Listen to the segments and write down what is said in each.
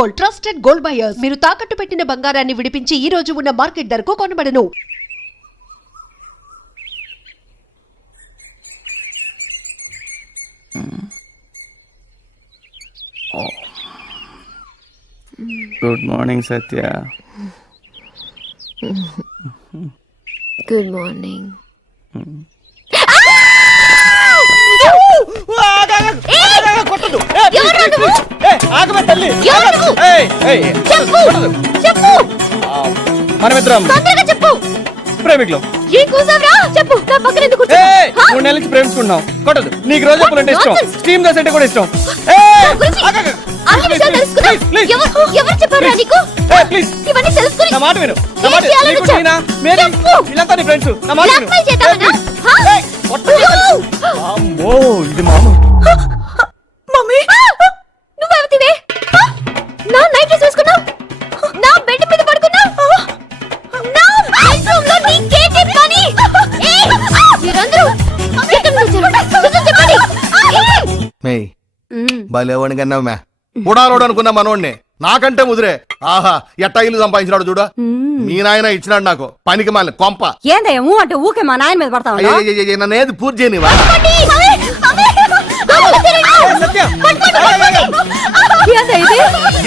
Gold, trusted gold buyers. మీరు తాకట్టు పెట్టిన బంగారాన్ని విడిపించి ఈ రోజు ఉన్న మార్కెట్ ధరకు కొనబడను. Good morning Satya. Good morning. మనమిద్దరం ప్రేమికులు. 3 నెలల నుంచి ప్రేమించుకుంటున్నాం. కొట్టదు. నీకు రోజు అంటే ఇష్టం, స్టీమ్ దోశ అంటే కూడా ఇష్టం. నా మాట విను. వీళ్ళంతా నీ ఫ్రెండ్స్. నా మాట విను. అమ్మో, ఇది మాము. మమ్మీ నువ్వెవతివే? నా నైట్ డ్రెస్ వేసుకున్నావ్, నా బెడ్ మీద పడుకున్నావ్, నా బెడ్రూమ్ లో నీ కేక్ పని. మీరందరూ ఎక్కడి నుంచి వచ్చారు? చెప్పండి. మే భలేవాడిని కన్నావు మే. ఉడాలోడు అనుకున్నా మనోడిని, నాకంటే ముదిరే. ఆహా, ఎట్టా ఇల్లు సంపాదించినాడు చూడ. మీ నాయన ఇచ్చినాడు నాకు పనికి మాలి కొంప. ఏందయ్యూ అంటే ఊకే మా నాయన మీద పడతావు? నన్నేది పూర్తి చేయనివా?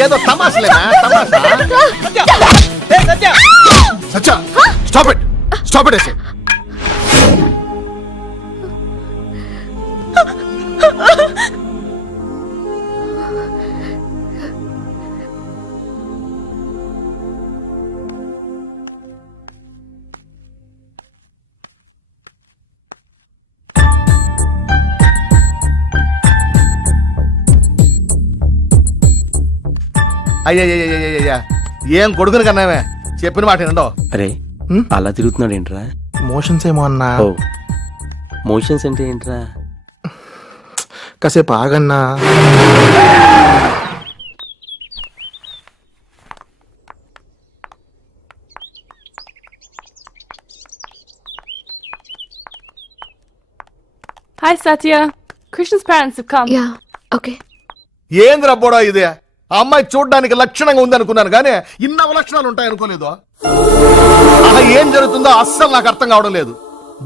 ఏదో తమాషలేనా? తమాషా. సత్య, స్టాప్ ఇట్, స్టాప్ ఇట్. అయ్యయ్యా, ఏం కొడుకుని కన్నావే, చెప్పిన మాట ఏంటో. అరే అలా తిరుగుతున్నాడు ఏంట్రా? మోషన్స్ ఏమో అన్నా. మోషన్స్ అంటే ఏంట్రా? కాసేపు ఆగన్నా. Hi Satya, Krishna's parents have come. Yeah, okay. ఏంది రబ్బోడా ఇదే? ఆ అమ్మాయి చూడడానికి లక్షణంగా ఉందనుకున్నాను కానీ ఇన్న అవలక్షణాలు ఉంటాయనుకోలేదు. అలా ఏం జరుగుతుందో అస్సలు నాకు అర్థం కావడం లేదు.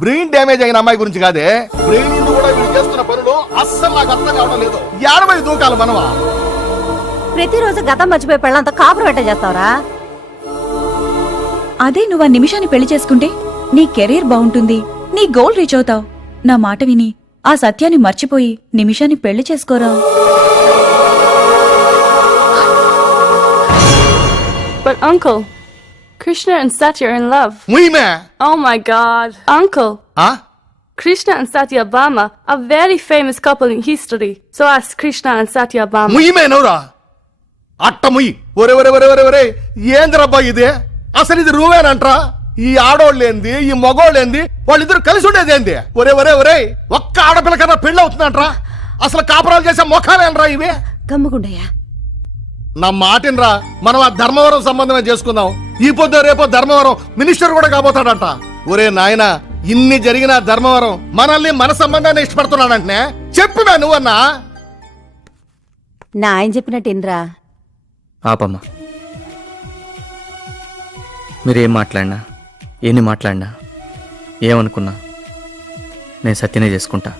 బ్రెయిన్ డ్యామేజ్ అయిన అమ్మాయి గురించి కాదే, బ్రెయిన్ కూడా వీళ్ళు చేస్తున్న పనులు అస్సలు నాకు అర్థం కావడం లేదు. 50 దూకాలు మనమా? ప్రతిరోజు గతం మర్చిపోయి పెళ్ళంతా కాపురం పెట్ట చేస్తావరా? అదే నువ్వు ఆ నిమిషాన్ని పెళ్లి చేసుకుంటే నీ కెరీర్ బాగుంటుంది, నీ గోల్ రీచ్ అవుతావు. నా మాట విని ఆ సత్యాన్ని మర్చిపోయి నిమిషాన్ని పెళ్లి చేసుకోరా. But uncle, Krishna and Satya are in love. ముయ్యమే. Oh my god. Uncle, Krishna and Satya Bama are very famous couple in history. So ask Krishna and Satya Bama. ముయ్యమే నోరా అట్ట ముయ్యి. ఒరే ఒరే ఒరే ఒరే ఒరే, ఏంద్రబ్బా ఇదే? అసలు ఇది రూవేనంట్రా? ఈ ఆడోళ్ళేంది, ఈ మగోళ్ళేంది, వాళ్ళిద్దరు కలిసి ఉండేదేంది? ఒరే ఒరే ఒరే, ఒక్క ఆడపిల్ల కన్నా పెళ్లి అవుతుందంట్రా? అసలు కాపురాలు చేసే మొఖాలేనరా ఇవే? గమ్ముకుండయ్యా. నా మాటినరా, మనం ఆ ధర్మవరం సంబంధమే చేసుకుందాం. ఈ పొద్దు రేపో ధర్మవరం మినిస్టర్ కూడా కాబోతాడంట. ఒరే నాయన, ఇన్ని జరిగిన ధర్మవరం మనల్ని మన సంబంధాన్ని ఇష్టపడుతున్నాడంటే చెప్పినా నువ్వన్నా. నా ఆయన చెప్పినట్టు ఇంద్రా. ఆపమ్మా, మీరేం మాట్లాడినా, ఎన్ని మాట్లాడినా, ఏమనుకున్నా నేను సత్యనే చేసుకుంటా.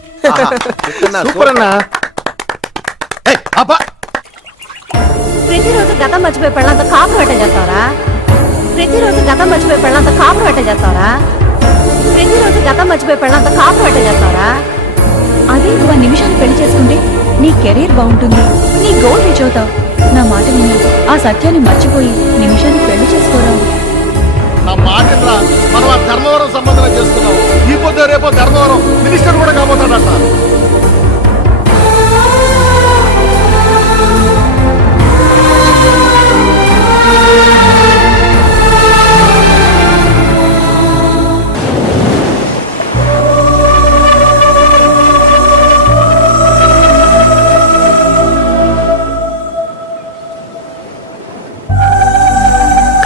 ప్రతిరోజు గతం మర్చిపోయి పెళ్ళంతా కాపురం పెట్ట చేస్తావరా? ప్రతిరోజు గతం మర్చిపోయి పెళ్ళంతా కాపురం పెట్ట చేస్తావరా? ప్రతిరోజు గతం మర్చిపోయి పెళ్ళంతా కాపురం పెట్ట చేస్తావరా? అదే నువ్వు ఆ నిమిషాన్ని పెళ్లి చేసుకుంటే నీ కెరీర్ బాగుంటుంది, నీ గోల్ రీచ్ అవుతావు. నా మాట విని ఆ సత్యాన్ని మర్చిపోయి నిమిషాన్ని పెళ్లి చేసుకోరా. నా మాటినరా, మనం ఆ ధర్మవరం సంబంధమే చేసుకుందాం. ఈ పొద్దు రేపో ధర్మవరం మినిస్టర్ కూడా కాబోతాడంట.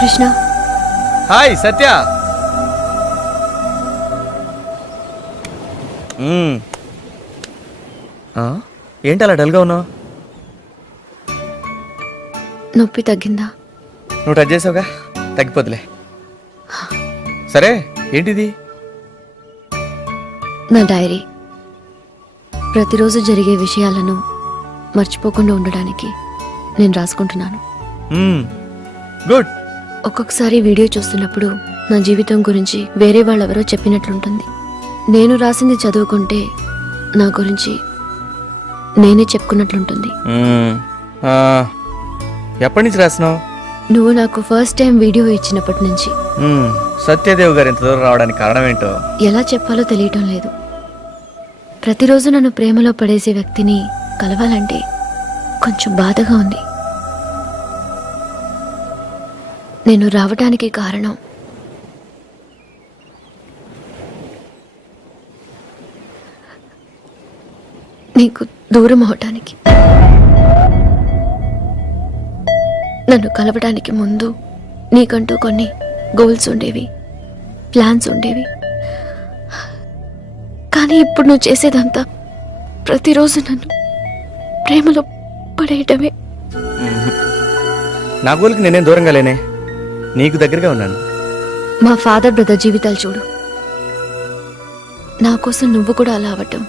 కృష్ణ. హాయ్ సత్య. ఏంటి అలా డల్గా ఉన్నావు? నొప్పి తగ్గిందా? నువ్వు టచ్ చేసావుగా, తగ్గిపోతులే. సరే, ఏంటిది? నా డైరీ. ప్రతిరోజు జరిగే విషయాలను మర్చిపోకుండా ఉండడానికి నేను రాసుకుంటున్నాను. గుడ్. ఒక్కొక్కసారి వీడియో చూస్తున్నప్పుడు నా జీవితం గురించి వేరే వాళ్ళెవరో చెప్పినట్లుంటుంది. నేను రాసింది చదువుకుంటే నా గురించి నేనే చెప్పుకున్నట్లుంటుంది. ఎప్పటి నుంచి రాసినావు? నువ్వు నాకు ఫస్ట్ టైం వీడియో ఇచ్చినప్పటి నుంచి. సత్యదేవ్ గారు ఇంత దూరం రావడానికి కారణం ఏంటో ఎలా చెప్పాలో తెలియటం లేదు. ప్రతిరోజు నన్ను ప్రేమలో పడేసే వ్యక్తిని కలవాలంటే కొంచెం బాధగా ఉంది. నేను రావటానికి కారణం నీకు దూరం అవటానికి. నన్ను కలవడానికి ముందు నీకంటూ కొన్ని గోల్స్ ఉండేవి, ప్లాన్స్ ఉండేవి. కానీ ఇప్పుడు నువ్వు చేసేదంతా ప్రతిరోజు నన్ను ప్రేమలో పడేయటమే. నా గోల్కి నేనేం దూరంగా లేనే, నీకు దగ్గరగా ఉన్నాను. మా ఫాదర్ బ్రదర్ జీవితాలు చూడు. నా కోసం నువ్వు కూడా అలా అవ్వటం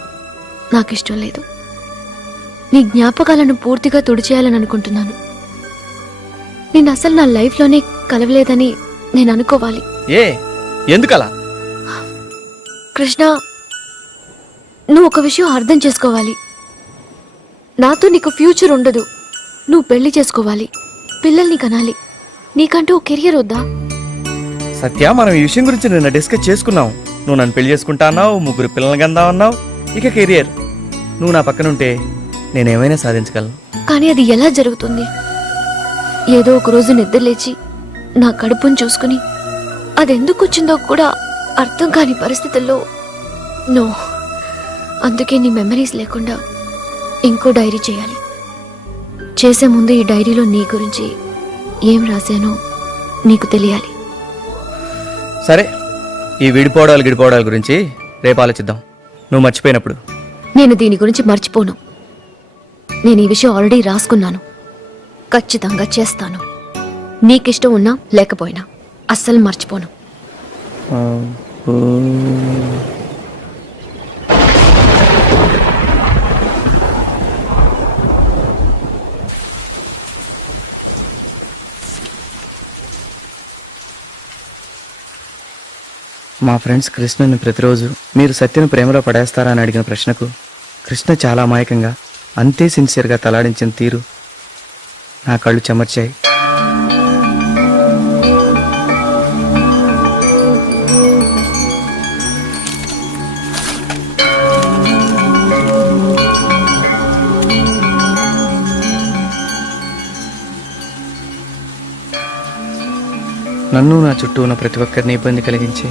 నాకు ఇష్టం లేదు. నీ జ్ఞాపకాలను పూర్తిగా తుడిచేయాలని అనుకుంటున్నాను. నేను అసలు నా లైఫ్లోనే కలవలేదని నేను అనుకోవాలి. ఎందుకలా? కృష్ణ, నువ్వు ఒక విషయం అర్థం చేసుకోవాలి. నాతో నీకు ఫ్యూచర్ ఉండదు. నువ్వు పెళ్లి చేసుకోవాలి, పిల్లల్ని కనాలి. నీకంటూ కెరియర్ వద్దా? సత్య, మనం ఈ విషయం గురించి నిన్న డిస్కస్ చేసుకున్నాం. నువ్వు నన్ను పెళ్లి చేసుకుంటా అన్నావు, 3 పిల్లల్ని కందా అన్నావు. ఇక కెరియర్, నువ్వు నా పక్కనుంటే నేనేమైనా సాధించగలను. కానీ అది ఎలా జరుగుతుంది? ఏదో ఒక రోజు నిద్ర లేచి నా కడుపును చూసుకుని అదెందుకు వచ్చిందో కూడా అర్థం కాని పరిస్థితుల్లో నో. అందుకే నీ మెమరీస్ లేకుండా ఇంకో డైరీ చేయాలి. చేసే ముందు ఈ డైరీలో నీ గురించి ఏం రాశానో నీకు తెలియాలి. సరే, ఈ విడిపోవడాల గురించి రేపు ఆలోచిద్దాం, నువ్వు మర్చిపోయినప్పుడు. నేను దీని గురించి మర్చిపోను. నేను ఈ విషయం ఆల్రెడీ రాసుకున్నాను. ఖచ్చితంగా చేస్తాను. నీకిష్టం ఉన్నా లేకపోయినా అస్సలు మర్చిపోను. మా ఫ్రెండ్స్ కృష్ణని ప్రతిరోజు మీరు సత్యను ప్రేమలో పడేస్తారా అని అడిగిన ప్రశ్నకు కృష్ణ చాలా అమాయకంగా, అంతే సిన్సియర్గా తలాడించిన తీరు నా కళ్ళు చెమర్చాయి. నన్ను, నా చుట్టూ ఉన్న ప్రతి ఒక్కరిని ఇబ్బంది కలిగించే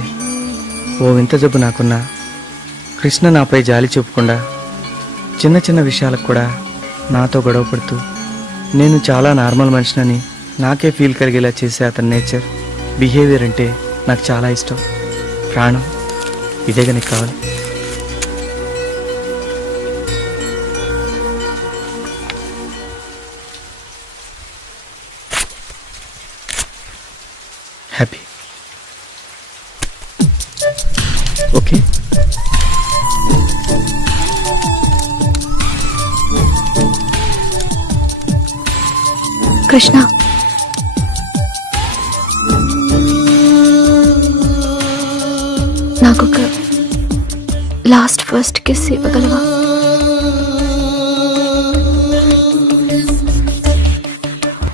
ఓ వింత జబ్బు నాకున్నా కృష్ణ నాపై జాలి చూపకుండా చిన్న చిన్న విషయాలకు కూడా నాతో గొడవ పడుతూ నేను చాలా నార్మల్ మనిషినని నాకే ఫీల్ కలిగేలా చేసే అతని నేచర్, బిహేవియర్ అంటే నాకు చాలా ఇష్టం, ప్రాణం. ఇదేగా నీకు కావాలి. హ్యాపీ. ఓకే, కృష్ణ, నాకొక లాస్ట్ ఫస్ట్ కిస్ ఇవ్వగలవా?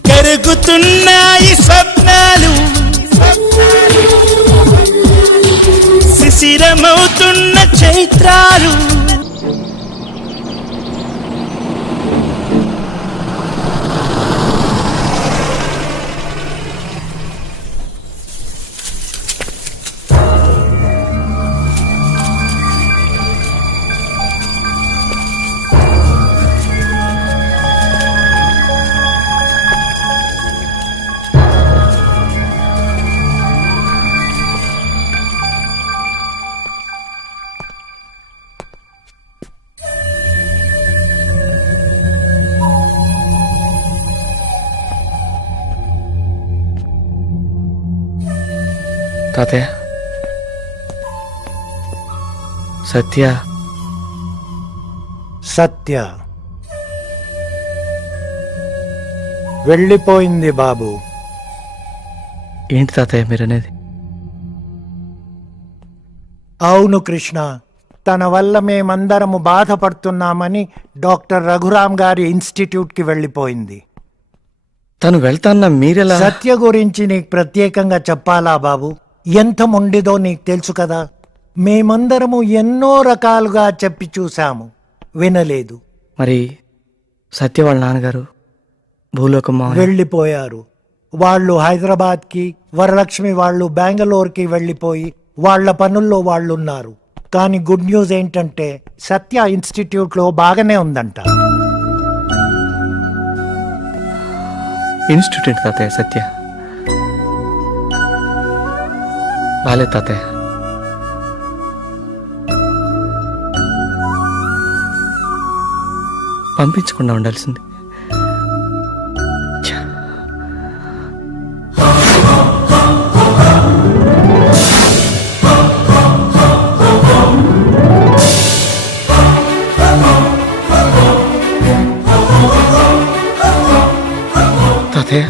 కరుగుతున్నాయి స్వప్నాలు, శిశిరమవుతున్న చైత్రాలు. తాతయ్య, సత్య సత్య వెళ్ళిపోయింది బాబు. ఏంటి తాతయ్య మీరనేది? అవును కృష్ణ, తన వల్ల మేమందరము బాధపడుతున్నామని డాక్టర్ రఘురామ్ గారి ఇన్స్టిట్యూట్కి వెళ్ళిపోయింది. తను వెళ్తాన్న మీరెలా? సత్య గురించి నీకు ప్రత్యేకంగా చెప్పాలా బాబు? ఎంత మొండిదో నీకు తెలుసు కదా. మేమందరము ఎన్నో రకాలుగా చెప్పి చూశాము, వినలేదు. మరి సత్య వాళ్ళ నాన్నగారు భూలోకం మావయ్య వెళ్ళిపోయారు. వాళ్ళు హైదరాబాద్కి, వరలక్ష్మి వాళ్ళు బెంగళూరుకి వెళ్ళిపోయి వాళ్ళ పనుల్లో వాళ్ళు ఉన్నారు. కానీ గుడ్ న్యూస్ ఏంటంటే సత్య ఇన్స్టిట్యూట్లో బాగానే ఉందంట. ఇన్స్టిట్యూట్ తాతయ్య సత్య బాలేదు తాతయ్య. పంపించకుండా ఉండాల్సింది. ఛ. తాతయ్య,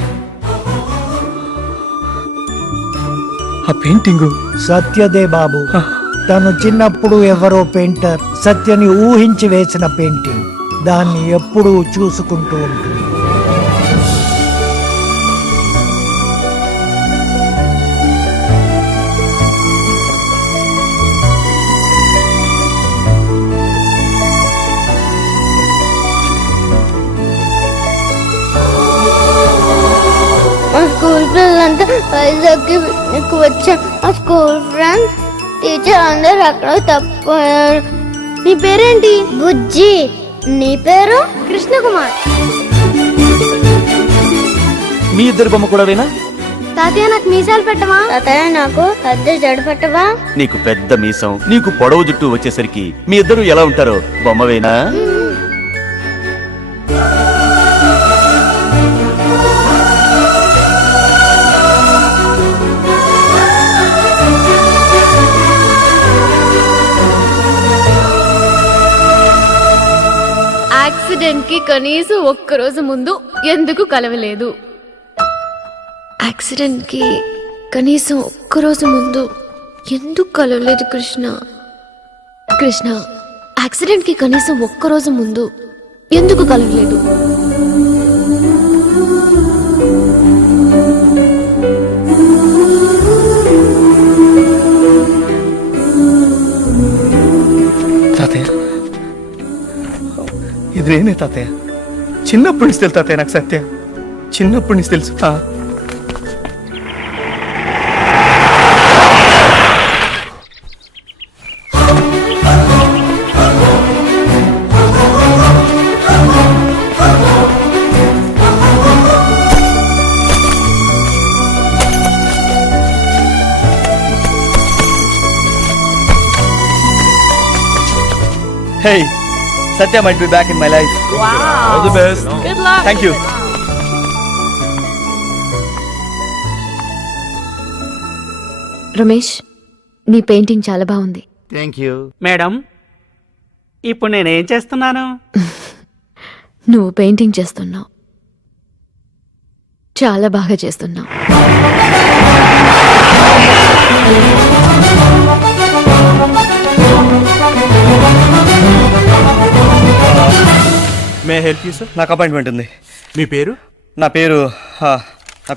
ఆ పెయింటింగు సత్యదే బాబు. తను చిన్నప్పుడు ఎవరో పెయింటర్ సత్యని ఊహించి వేసిన పెయింటింగ్. దాన్ని ఎప్పుడూ చూసుకుంటూ ఉంటుంది. మా స్కూల్ పిల్లలంతా వైజాగ్కి పిక్నిక్ వచ్చాం. ఆ స్కూల్ ఫ్రెండ్స్ టీచర్ అందరు అక్కడ తప్పిపోయారు. నీ పేరేంటి? బుజ్జి. నీ పేరు? కృష్ణకుమార్. మీ ఇద్దరు బొమ్మ కూడా వేనా? తాతయ్య నాకు మీసాలు పెట్టవా? తాతయ్య నాకు పెద్ద జడ పెట్టవా? నీకు పెద్ద మీసం, నీకు పొడవు జుట్టు వచ్చేసరికి మీ ఇద్దరు ఎలా ఉంటారో బొమ్మవేనా? యాక్సిడెంట్ కి కనీసం ఒక్కరోజు ముందు ఎందుకు కలవలేదు? యాక్సిడెంట్ కి కనీసం ఒక్కరోజు ముందు ఎందుకు కలవలేదు కృష్ణ? కృష్ణ, యాక్సిడెంట్ కి కనీసం ఒక్కరోజు ముందు ఎందుకు కలవలేదు? తాతయ్య, ఇది నేనే తాతయ్య. చిన్నప్పటి నుంచి తెలుసు తాతయ్య నాకు సత్య. చిన్నప్పటి నుంచి తెలుసు. Hey, Satya might be back in my life. Wow. All the best. Good luck. Thank you. Ramesh, నీ పెయింటింగ్ చాలా బాగుంది. Thank you. మేడం, ఇప్పుడు నేనేం చేస్తున్నాను? నువ్వు పెయింటింగ్ చేస్తున్నావు, చాలా బాగా చేస్తున్నావు. May help you sir? నాకు అపాయింట్మెంట్ ఉంది. మీ పేరు? నా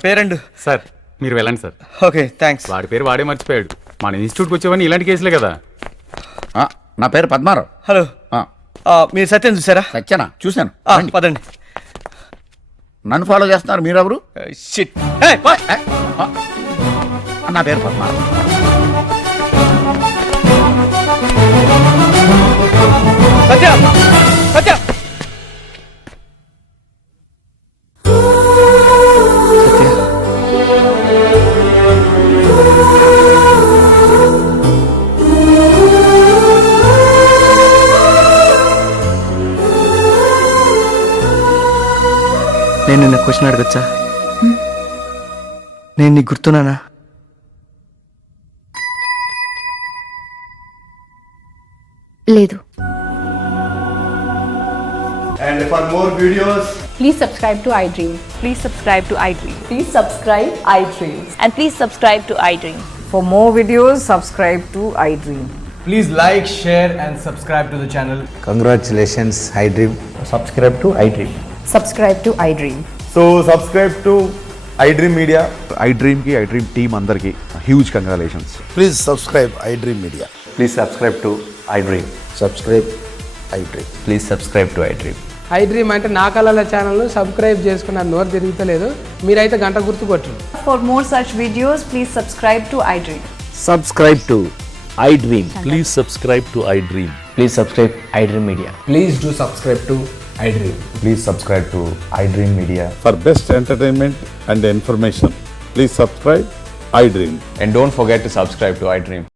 పేరండు. సార్ మీరు వెళ్ళండి సార్. Okay, thanks. వాడి పేరు వాడే మర్చిపోయాడు. మన ఇన్స్టిట్యూట్కి వచ్చేవన్నీ ఇలాంటి కేసులే కదా. నా పేరు పద్మారావు. హలో, మీరు సత్యం చూసారా? సత్యనా? చూశాను. పదండి. నన్ను ఫాలో చేస్తున్నారు మీరెవరు? Shit. నా పేరు పద్మారావు. సత్య, సత్య. సత్య, నేను నిన్న క్వశ్చన్ అడగచ్చా? నేను నీకు గుర్తున్నానా? లేదు. And for more videos, Please subscribe to iDream. Please subscribe to iDream. Please subscribe iDream. And please subscribe to iDream. For more videos, subscribe to iDream. Please like, share and subscribe to the channel. Congratulations iDream. Subscribe to iDream. Subscribe to iDream. so subscribe to iDream Media. iDream కి iDream team అందరికి huge congratulations. Please subscribe iDream Media. Please subscribe to iDream. Subscribe iDream. Please subscribe to iDream. iDream అంటే నా కళల channel subscribe చేసుకున్న నోరు తిరుగుతలేదు. మీరైతే గంట గుర్తు కొట్టండి. For more such videos, please subscribe to iDream. Subscribe to iDream. Please subscribe to iDream. Please subscribe iDream Media. Please do subscribe to iDream. Please subscribe to iDream media. For best entertainment and information please subscribe iDream. And don't forget to subscribe to iDream.